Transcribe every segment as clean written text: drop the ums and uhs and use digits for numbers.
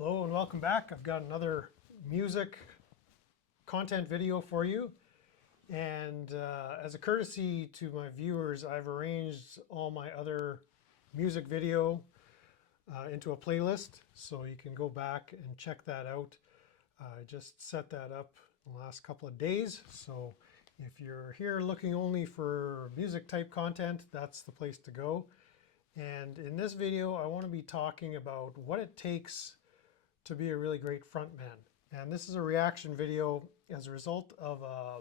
Hello and welcome back. I've got another music content video for you. And as a courtesy to my viewers, I've arranged all my other music video into a playlist. So you can go back and check that out. I just set that up in the last couple of days. So if you're here looking only for music type content, that's the place to go. And in this video, I want to be talking about what it takes to be a really great frontman. And this is a reaction video as a result of a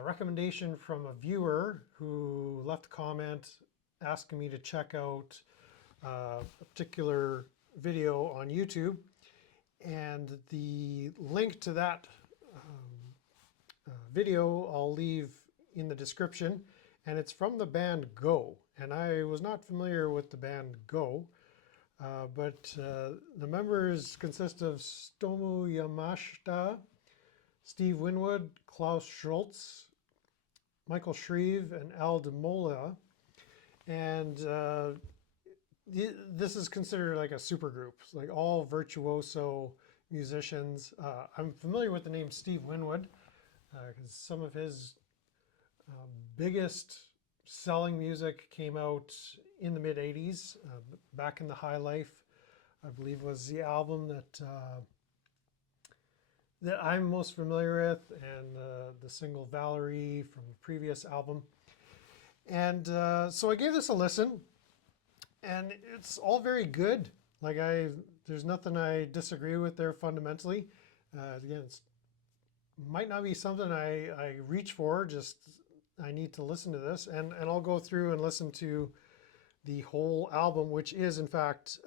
recommendation from a viewer who left a comment asking me to check out a particular video on YouTube. And the link to that video I'll leave in the description. And it's from the band Go. And I was not familiar with the band Go. But the members consist of Stomu Yamashita, Steve Winwood, Klaus Schultz, Michael Shreve, and Al Meola. And this is considered like a supergroup, like all virtuoso musicians. I'm familiar with the name Steve Winwood because some of his biggest selling music came out in the mid 80s, Back in the High Life, I believe was the album that I'm most familiar with, and the single Valerie from the previous album. And so I gave this a listen, and it's all very good. Like there's nothing I disagree with there fundamentally. Again, it might not be something I reach for, just I need to listen to this, and I'll go through and listen to the whole album, which is in fact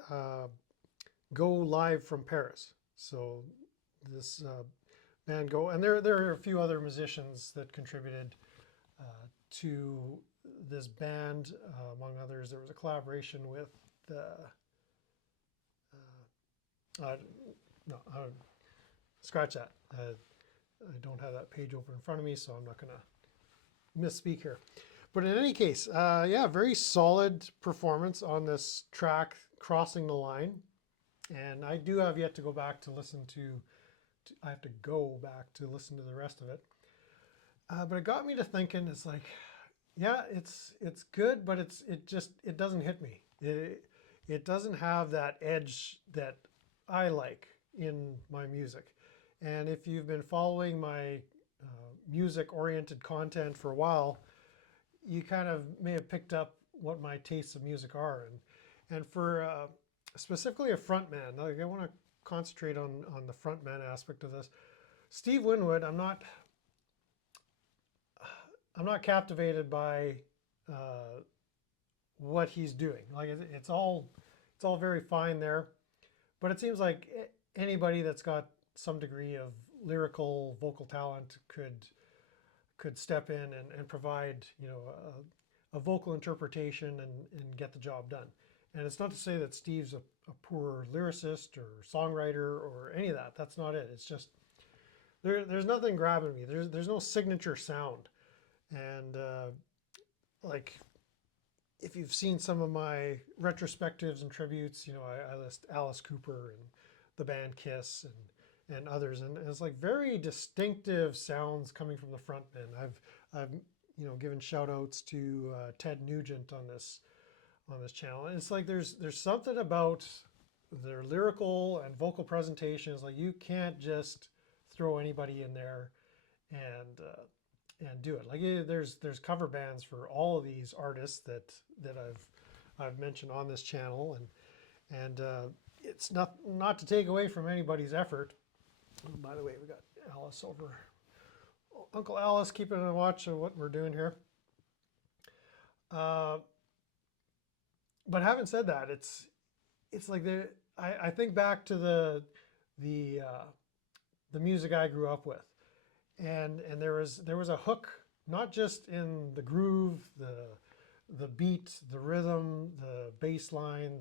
Go Live from Paris. So this band Go, and there are a few other musicians that contributed to this band. Among others, there was a collaboration with scratch that. I don't have that page open in front of me, so I'm not going to misspeak here. But in any case, yeah, very solid performance on this track, Crossing the Line. And I do have yet to go back to listen to I have to go back to listen to the rest of it. But it got me to thinking, it's like, yeah, it's good, but it doesn't hit me. It doesn't have that edge that I like in my music. And if you've been following my music-oriented content for a while, you kind of may have picked up what my tastes of music are. And for specifically a frontman, like I want to concentrate on the frontman aspect of this. Steve Winwood, I'm not captivated by what he's doing. Like it's all very fine there, but it seems like anybody that's got some degree of lyrical vocal talent could step in and provide, you know, a vocal interpretation and get the job done. And it's not to say that Steve's a poor lyricist or songwriter or any of that. That's not it. It's just there's nothing grabbing me. There's no signature sound. And like if you've seen some of my retrospectives and tributes, you know, I list Alice Cooper and the band Kiss and others, and it's like very distinctive sounds coming from the frontman. I've you know given shout outs to Ted Nugent on this channel, and it's like there's something about their lyrical and vocal presentations. Like you can't just throw anybody in there and do it. Like there's cover bands for all of these artists that I've mentioned on this channel, and it's not to take away from anybody's effort. Oh, by the way, we got Alice over. Uncle Alice keeping a watch of what we're doing here. But having said that, it's like I think back to the music I grew up with, and there was a hook, not just in the groove, the beat, the rhythm, the bass line,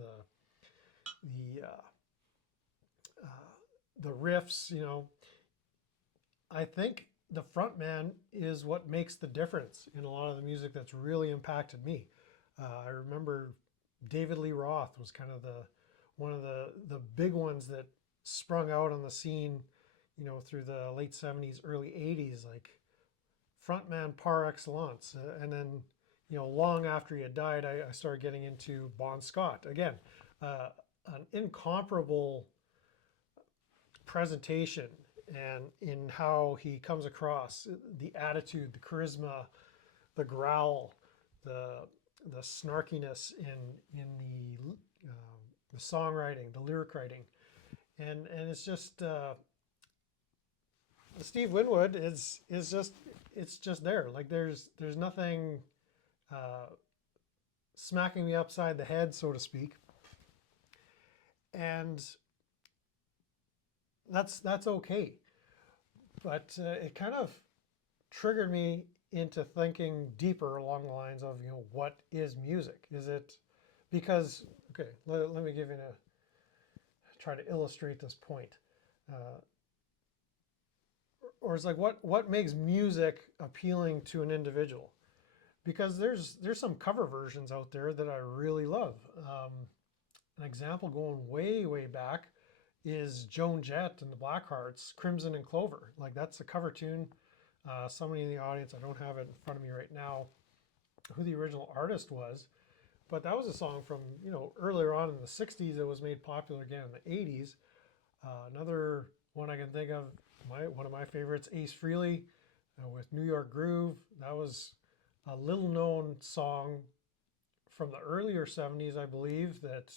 the riffs, you know. I think the frontman is what makes the difference in a lot of the music that's really impacted me. I remember David Lee Roth was kind of one of the big ones that sprung out on the scene, through the late 70s, early 80s, like frontman par excellence. And then, long after he had died, I started getting into Bon Scott. Again, an incomparable presentation and in how he comes across, the attitude, the charisma, the growl, the the snarkiness in the songwriting, the lyric writing, and it's just Steve Winwood is just, it's just there. Like there's nothing uh, smacking me upside the head, so to speak, and that's okay. But it kind of triggered me into thinking deeper along the lines of, what is music? Is it because, okay, let me give you try to illustrate this point. Uh, or it's like, what makes music appealing to an individual? Because there's some cover versions out there that I really love. An example going way back is Joan Jett and the Blackhearts, Crimson and Clover. Like that's a cover tune. Somebody in the audience, I don't have it in front of me right now, who the original artist was, but that was a song from, earlier on in the 60s that was made popular again in the 80s. Another one I can think of, one of my favorites, Ace Frehley with New York Groove. That was a little known song from the earlier 70s, I believe, that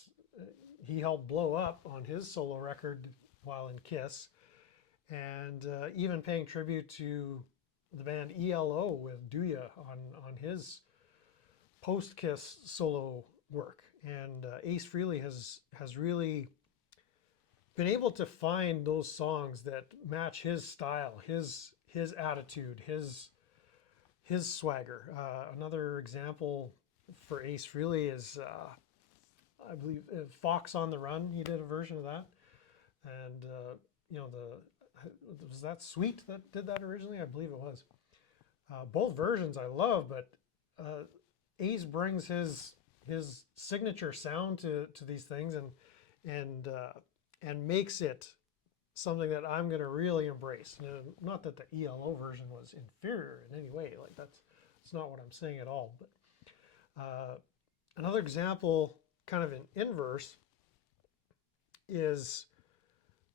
he helped blow up on his solo record while in Kiss, and even paying tribute to the band ELO with Do Ya on his post-Kiss solo work. And Ace Frehley has really been able to find those songs that match his style, his attitude, his swagger. Another example for Ace Frehley is, I believe, Fox on the Run. He did a version of that, and was that Sweet that did that originally? I believe it was. Both versions I love, but Ace brings his signature sound to these things, and makes it something that I'm going to really embrace. Not that the ELO version was inferior in any way. Like that's not what I'm saying at all. But another example, kind of in inverse, is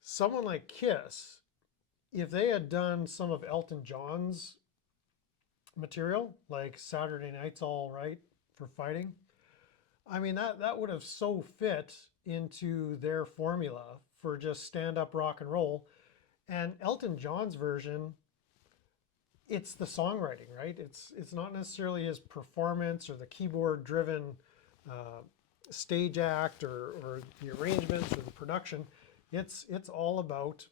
someone like Kiss. If they had done some of Elton John's material, like Saturday Night's All Right for Fighting, I mean, that would have so fit into their formula for just stand-up rock and roll. And Elton John's version, it's the songwriting, right? It's not necessarily his performance or the keyboard-driven stage act or the arrangements or the production. It's all about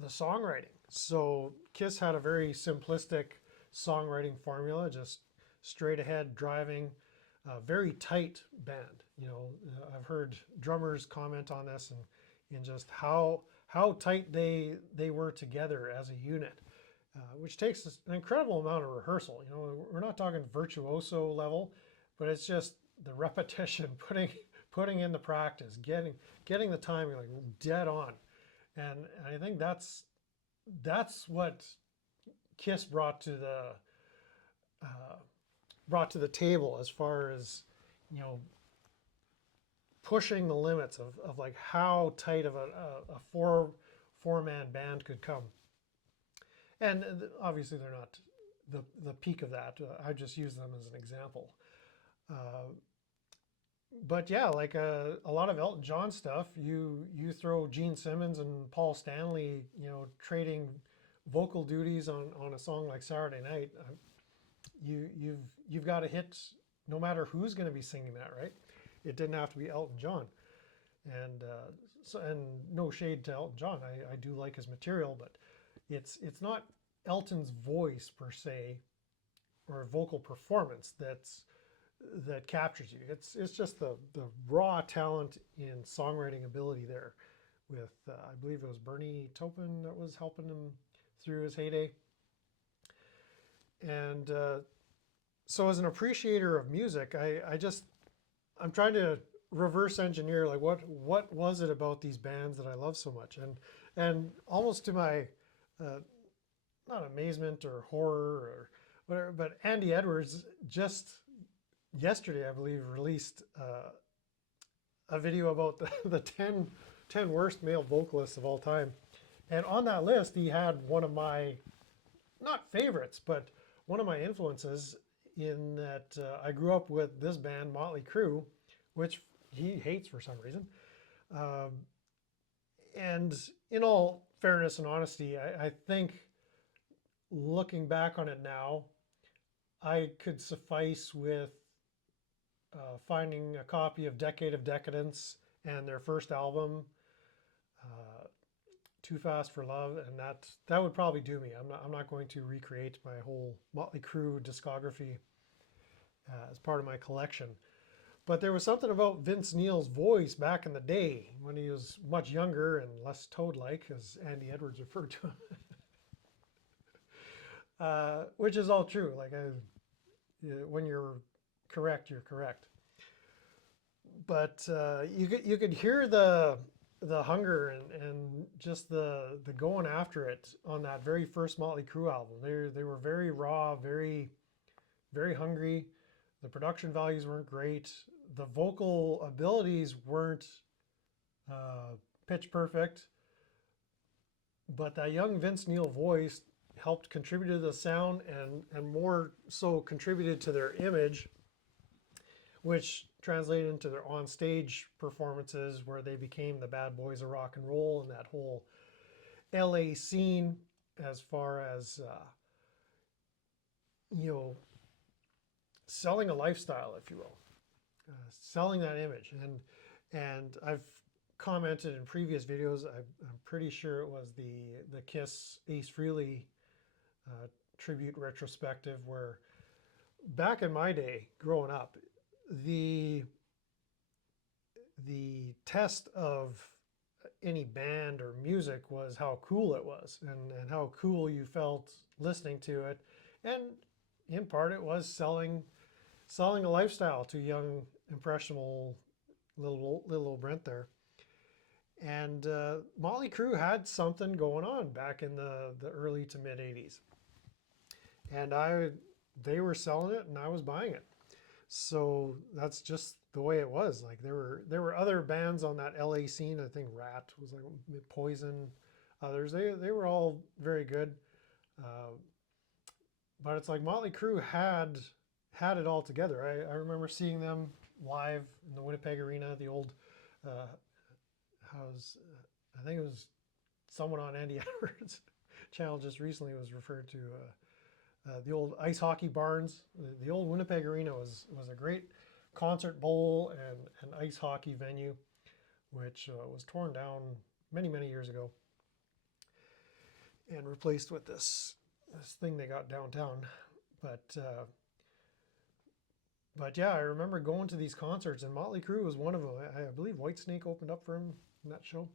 the songwriting. So Kiss had a very simplistic songwriting formula, just straight ahead driving, very tight band. I've heard drummers comment on this and just how tight they were together as a unit, which takes an incredible amount of rehearsal. We're not talking virtuoso level, but it's just the repetition, putting in the practice, getting the timing like dead on. And I think that's what Kiss brought to the table as far as pushing the limits of like how tight of a four-man band could come. And obviously they're not the peak of that. I just use them as an example. But yeah, like a lot of Elton John stuff, you throw Gene Simmons and Paul Stanley, trading vocal duties on a song like Saturday Night. You've got a hit no matter who's going to be singing that, right? It didn't have to be Elton John, and no shade to Elton John. I do like his material, but it's not Elton's voice per se or vocal performance that captures you. It's just the raw talent in songwriting ability there. With I believe it was Bernie Taupin that was helping him through his heyday. And so as an appreciator of music, I'm trying to reverse engineer, like what was it about these bands that I love so much, and almost to my uh, not amazement or horror or whatever, but Andy Edwards just yesterday, I believe, released a video about the 10 worst male vocalists of all time. And on that list, he had one of my, not favorites, but one of my influences in that I grew up with this band, Motley Crue, which he hates for some reason. Um, and in all fairness and honesty, I think looking back on it now, I could suffice with finding a copy of Decade of Decadence and their first album, uh, Too Fast for Love, and that would probably do me. I'm not going to recreate my whole Motley Crue discography as part of my collection. But there was something about Vince Neil's voice back in the day when he was much younger and less toad-like, as Andy Edwards referred to him, which is all true. Like when you're correct, you're correct. But you could hear the hunger and just the going after it on that very first Motley Crue album. They were very raw, very hungry. The production values weren't great. The vocal abilities weren't pitch perfect, but that young Vince Neil voice helped contribute to the sound and more so contributed to their image, which translated into their on-stage performances where they became the bad boys of rock and roll and that whole LA scene as far as, you know, selling a lifestyle, if you will, selling that image. And I've commented in previous videos, I'm pretty sure it was the Kiss Ace Frehley tribute retrospective, where back in my day growing up, the test of any band or music was how cool it was and how cool you felt listening to it. And in part it was selling a lifestyle to young impressionable little old Brent there. And Motley Crue had something going on back in the early to mid 80s. And they were selling it and I was buying it. So that's just the way it was. Like there were other bands on that LA scene. I think Rat was like Poison, others. They were all very good. But it's like Motley Crue had it all together. I remember seeing them live in the Winnipeg Arena, the old house. I think it was someone on Andy Edwards' channel just recently was referred to the old ice hockey barns. The old Winnipeg Arena was a great concert bowl and ice hockey venue, which was torn down many years ago and replaced with this thing they got downtown. But yeah, I remember going to these concerts, and Motley Crue was one of them. I believe Whitesnake opened up for him in that show.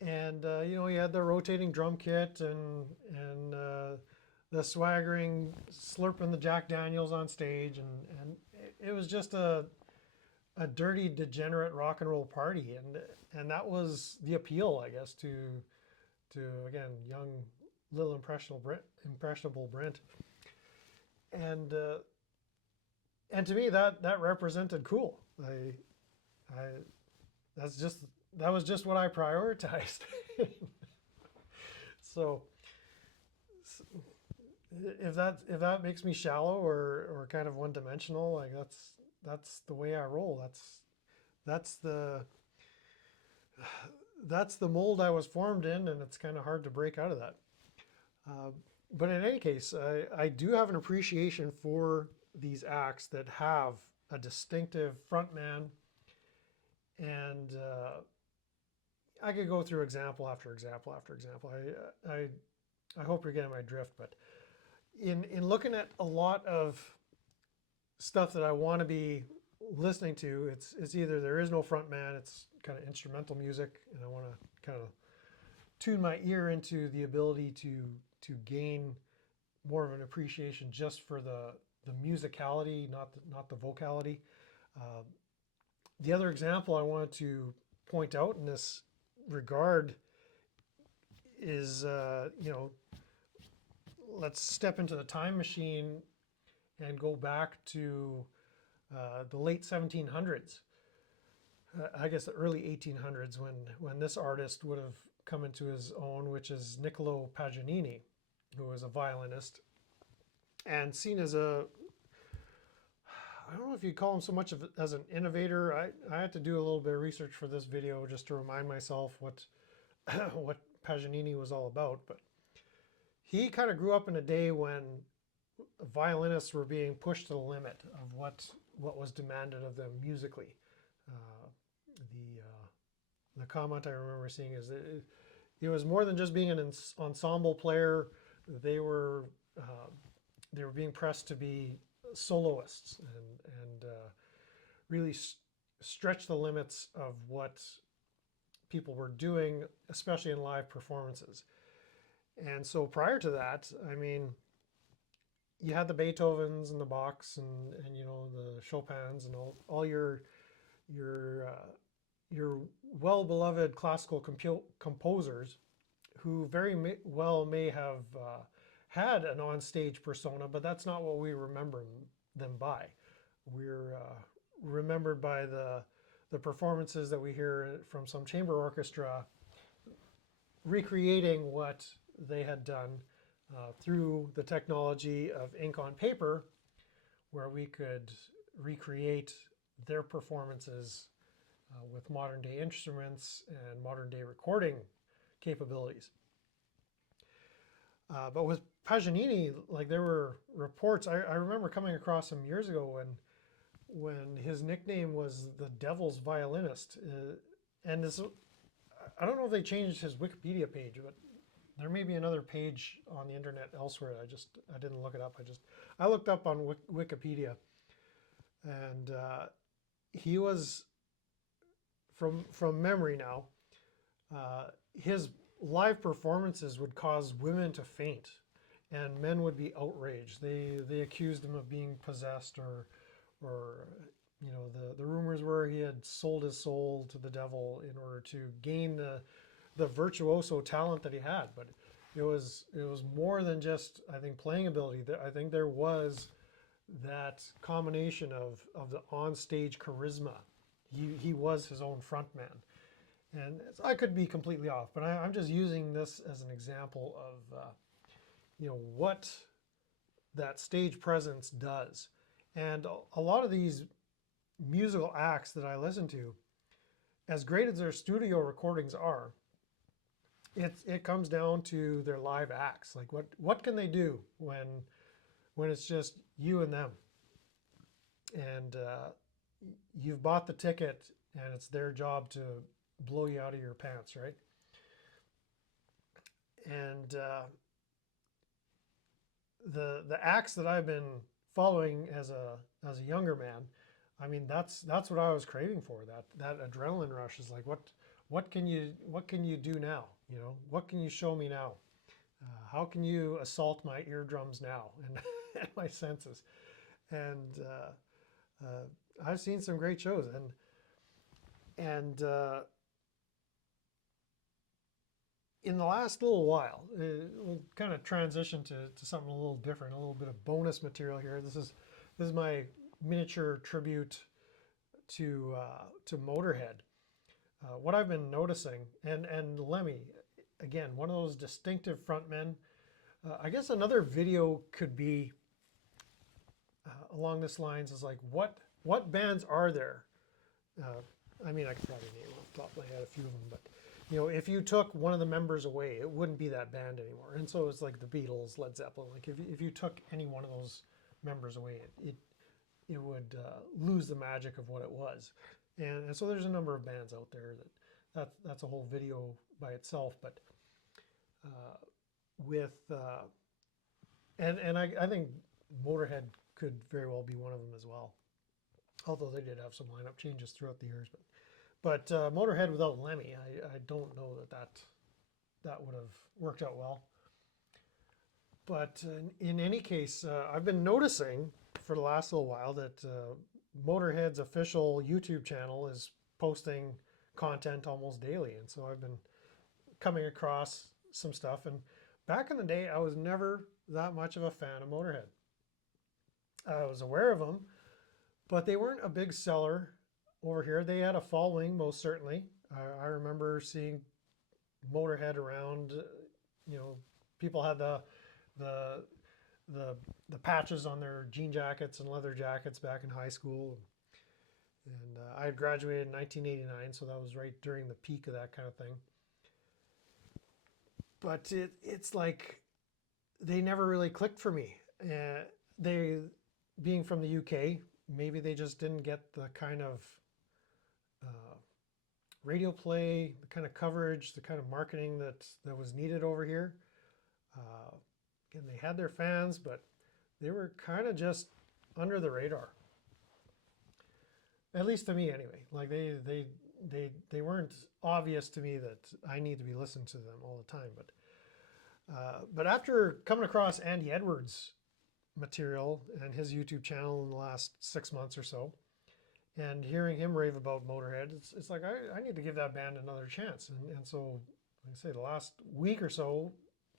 And you know, he had the rotating drum kit and the swaggering, slurping the Jack Daniels on stage, and it was just a dirty, degenerate rock and roll party, and that was the appeal, I guess, to again young, little impressionable Brent, and to me that represented cool. That was just what I prioritized. So if that makes me shallow or kind of one dimensional, like that's the way I roll. That's the mold I was formed in, and it's kind of hard to break out of that. But in any case, I do have an appreciation for these acts that have a distinctive frontman, and I could go through example after example after example. I hope you're getting my drift, but in looking at a lot of stuff that I want to be listening to, it's either there is no front man, it's kind of instrumental music, and I want to kind of tune my ear into the ability to gain more of an appreciation just for the musicality, not the vocality. The other example I wanted to point out in this regard is, let's step into the time machine and go back to the late 1700s. I guess the early 1800s when this artist would have come into his own, which is Niccolo Paganini, who was a violinist and seen as a, I don't know if you'd call him so much as an innovator. I had to do a little bit of research for this video just to remind myself what what Paganini was all about. But he kind of grew up in a day when violinists were being pushed to the limit of what was demanded of them musically. The comment I remember seeing is that it was more than just being an ensemble player. They were being pressed to be soloists and really stretch the limits of what people were doing, especially in live performances. And so prior to that, I mean, you had the Beethovens and the Bachs and the Chopins and all your well-beloved classical composers who very well may have had an on-stage persona, but that's not what we remember them by. We're remembered by the performances that we hear from some chamber orchestra recreating what they had done through the technology of ink on paper, where we could recreate their performances with modern day instruments and modern day recording capabilities. But with Paganini, like there were reports, I remember coming across him years ago when his nickname was the Devil's Violinist. And this, I don't know if they changed his Wikipedia page, but there may be another page on the internet elsewhere. I didn't look it up. I looked up on Wikipedia, and he was, from memory now, his live performances would cause women to faint, and men would be outraged. They accused him of being possessed, or the rumors were he had sold his soul to the devil in order to gain the virtuoso talent that he had. But it was more than just, I think, playing ability. I think there was that combination of the on-stage charisma. He was his own frontman. And I could be completely off, but I'm just using this as an example of what that stage presence does. And a lot of these musical acts that I listen to, as great as their studio recordings are, it comes down to their live acts. Like what can they do when it's just you and them, and you've bought the ticket and it's their job to blow you out of your pants, right? And the acts that I've been following as a younger man, I mean, that's what I was craving for. That adrenaline rush is like, what can you do now? What can you show me now? How can you assault my eardrums now and my senses? And I've seen some great shows, and in the last little while, we'll kind of transition to something a little different, a little bit of bonus material here. This is my miniature tribute to Motörhead. What I've been noticing, and Lemmy, again, one of those distinctive frontmen. I guess another video could be along this lines is like, what bands are there? I mean, I could probably name off the top of my head a few of them, but if you took one of the members away, it wouldn't be that band anymore. And so it's like the Beatles, Led Zeppelin. Like if you took any one of those members away, it would lose the magic of what it was. And so there's a number of bands out there that's a whole video by itself. But I think Motörhead could very well be one of them as well. Although they did have some lineup changes throughout the years, but Motörhead without Lemmy, I don't know that would have worked out well. But in any case, I've been noticing for the last little while that Motörhead's official YouTube channel is posting content almost daily. And so I've been coming across some stuff. And back in the day, I was never that much of a fan of Motörhead. I was aware of them, but they weren't a big seller over here. They had a following, most certainly. I remember seeing Motörhead around. People had the patches on their jean jackets and leather jackets back in high school. And I had graduated in 1989, so that was right during the peak of that kind of thing. But it's like they never really clicked for me. They, being from the UK, maybe they just didn't get the kind of radio play, the kind of coverage, the kind of marketing that was needed over here. And they had their fans, but they were kind of just under the radar. At least to me, anyway. Like they weren't obvious to me that I need to be listening to them all the time. But after coming across Andy Edwards' material and his YouTube channel in the last 6 months or so, and hearing him rave about Motörhead, it's like I need to give that band another chance. And so, like I say, the last week or so,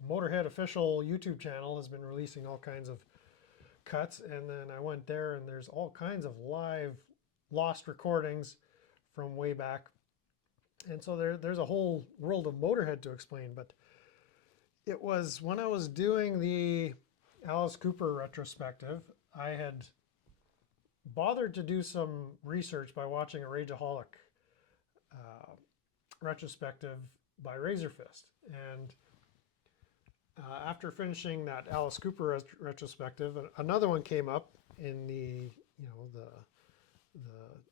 Motörhead official YouTube channel has been releasing all kinds of cuts, and then I went there and there's all kinds of live lost recordings from way back. And so there's a whole world of Motörhead to explain. But it was when I was doing the Alice Cooper retrospective, I had bothered to do some research by watching a Rageaholic retrospective by Razorfist. And after finishing that Alice Cooper retrospective, another one came up in the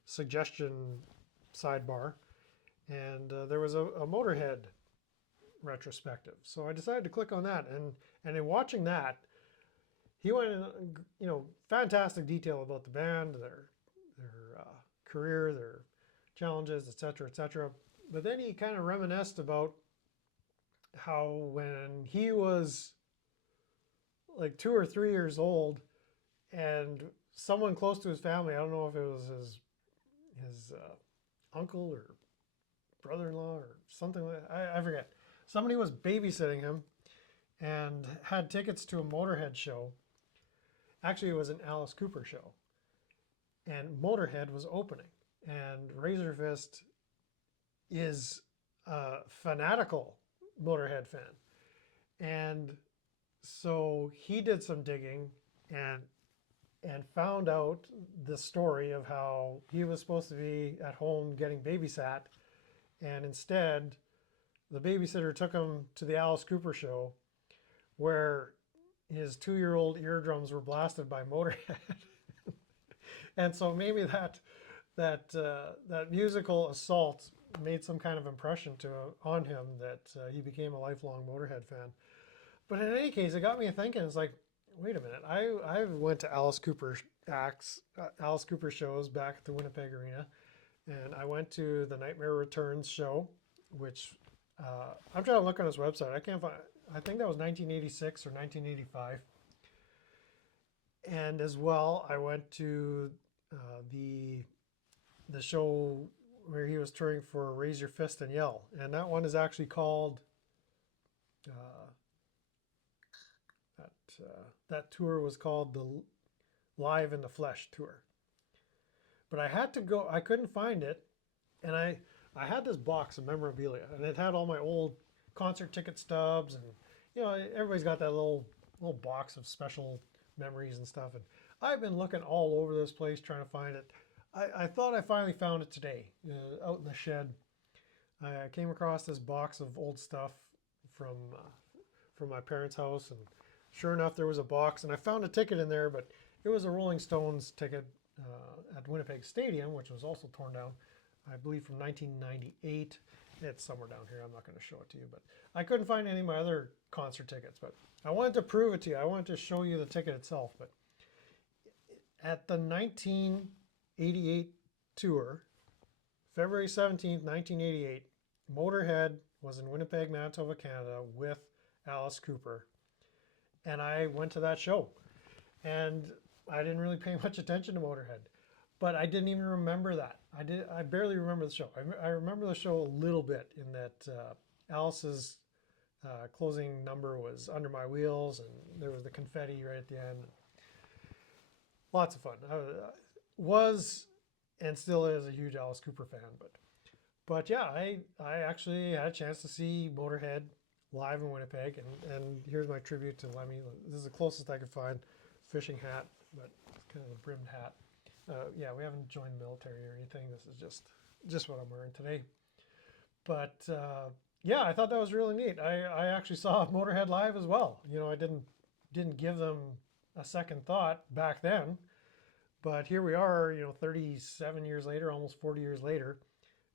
suggestion sidebar, and there was a Motörhead retrospective. So I decided to click on that, and in watching that, he went in, fantastic detail about the band, their career, their challenges, etc., etc. But then he kind of reminisced about how when he was like 2 or 3 years old, and someone close to his family, I don't know if it was his uncle or brother-in-law or something like that, I forget. Somebody was babysitting him and had tickets to a Motörhead show. Actually, it was an Alice Cooper show. And Motörhead was opening. And Razorfist is a fanatical Motörhead fan. And so he did some digging and found out the story of how he was supposed to be at home getting babysat, and instead the babysitter took him to the Alice Cooper show, where his 2-year-old eardrums were blasted by Motörhead. And so maybe that musical assault made some kind of impression on him that he became a lifelong Motörhead fan. But in any case, it got me thinking. It's like, wait a minute. I went to Alice Cooper shows back at the Winnipeg Arena, and I went to the Nightmare Returns show, which I'm trying to look on his website. I can't find. I think that was 1986 or 1985. And as well, I went to the show where he was touring for Raise Your Fist and Yell, and that one is actually called. That tour was called the Live in the Flesh tour. But I had to go. I couldn't find it, and I had this box of memorabilia, and it had all my old concert ticket stubs, and everybody's got that little box of special memories and stuff. And I've been looking all over this place trying to find it. I thought I finally found it today, out in the shed. I came across this box of old stuff from my parents' house, and sure enough, there was a box, and I found a ticket in there, but it was a Rolling Stones ticket at Winnipeg Stadium, which was also torn down, I believe from 1998. It's somewhere down here. I'm not going to show it to you, but I couldn't find any of my other concert tickets. But I wanted to prove it to you. I wanted to show you the ticket itself. But at the 1988 tour, February 17th, 1988, Motörhead was in Winnipeg, Manitoba, Canada with Alice Cooper. And I went to that show. And I didn't really pay much attention to Motörhead. but I didn't even remember that. I barely remember the show. I remember the show a little bit in that Alice's closing number was Under My Wheels, and there was the confetti right at the end. Lots of fun. I was and still is a huge Alice Cooper fan, but yeah, I actually had a chance to see Motörhead live in Winnipeg, and here's my tribute to Lemmy. This is the closest I could find. Fishing hat, but it's kind of a brimmed hat. Yeah, we haven't joined the military or anything. This is just what I'm wearing today. But yeah, I thought that was really neat. I actually saw Motörhead live as well. You know, I didn't give them a second thought back then, but here we are, you know, 37 years later, almost 40 years later.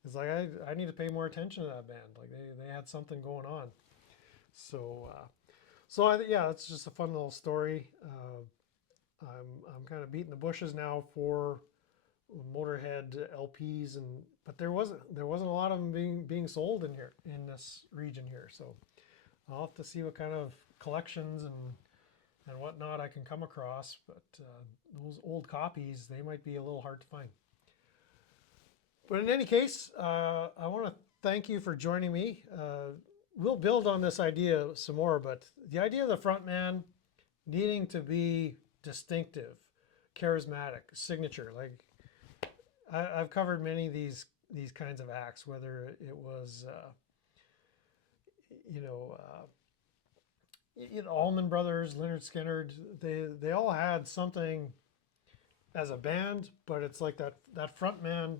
It's like I need to pay more attention to that band. Like they had something going on. So yeah, it's just a fun little story. I'm kind of beating the bushes now for Motörhead LPs, but there wasn't a lot of them being sold in here in this region here. So I'll have to see what kind of collections and whatnot I can come across. But those old copies, they might be a little hard to find. But in any case, I want to thank you for joining me. We'll build on this idea some more, but the idea of the frontman needing to be distinctive, charismatic, signature. Like I've covered many of these kinds of acts, whether it was Allman Brothers, Lynyrd Skynyrd. They all had something as a band, but it's like that frontman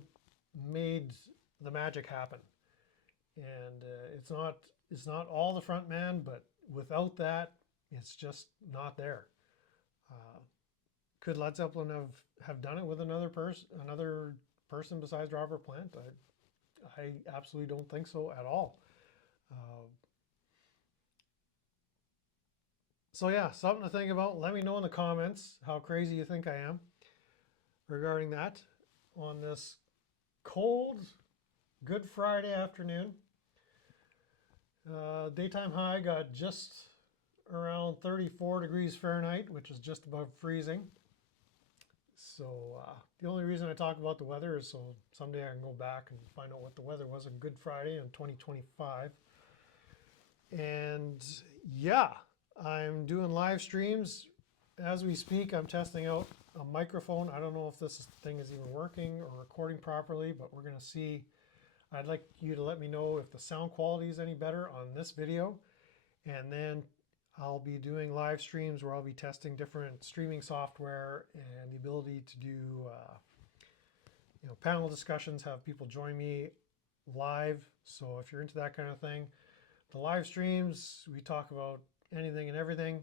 made the magic happen. And it's not all the frontman, but without that, it's just not there. Could Led Zeppelin have done it with another person besides Robert Plant? I absolutely don't think so at all. So yeah, something to think about. Let me know in the comments how crazy you think I am regarding that on this cold Good Friday afternoon. Daytime high got just around 34 degrees Fahrenheit, which is just above freezing. So the only reason I talk about the weather is so someday I can go back and find out what the weather was on Good Friday in 2025. And yeah, I'm doing live streams as we speak. I'm testing out a microphone. I don't know if this thing is even working or recording properly, but we're going to see. I'd like you to let me know if the sound quality is any better on this video. And then I'll be doing live streams where I'll be testing different streaming software and the ability to do panel discussions, have people join me live. So if you're into that kind of thing, the live streams, we talk about anything and everything.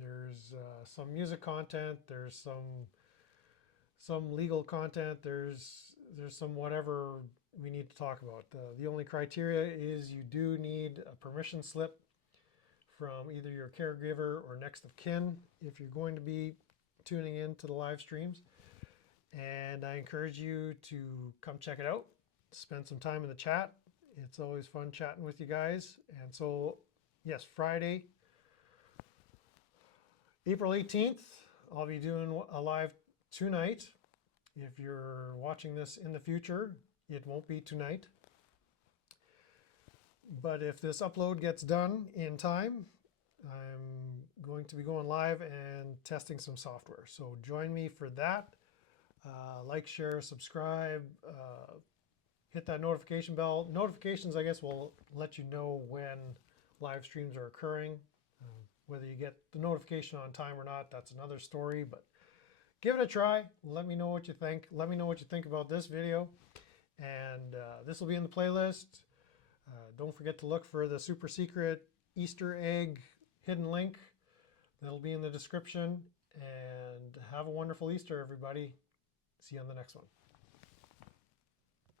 There's some music content, there's some legal content, there's some whatever we need to talk about. The only criteria is you do need a permission slip from either your caregiver or next of kin if you're going to be tuning in to the live streams. And I encourage you to come check it out, spend some time in the chat. It's always fun chatting with you guys. And so, yes, Friday, April 18th, I'll be doing a live tonight. If you're watching this in the future, it won't be tonight. But if this upload gets done in time, I'm going to be going live and testing some software. So join me for that. Like, share, subscribe, hit that notification bell. Notifications, I guess, will let you know when live streams are occurring. Whether you get the notification on time or not, that's another story. But give it a try. Let me know what you think. Let me know what you think about this video. And this will be in the playlist. Don't forget to look for the super secret Easter egg hidden link. That'll be in the description. And have a wonderful Easter, everybody. See you on the next one.